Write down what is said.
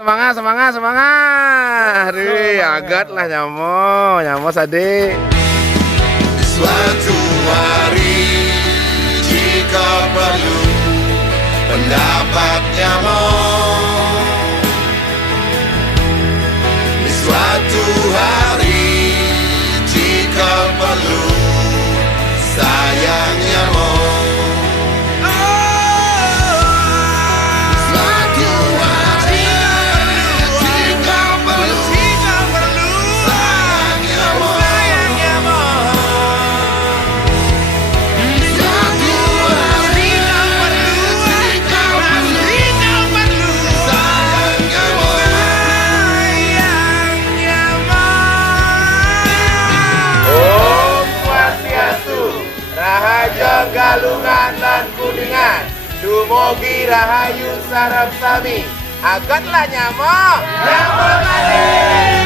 Semangat, semangat, semangat. Agat lah nyamo sade. Suatu hari jika perlu pendapat nyamo, di suatu hari jika perlu sayang nyamo. Rahaja Galungan lan Kuningan, dumugi rahayu sareng sami. Agatlah nyamo, nyamo malih.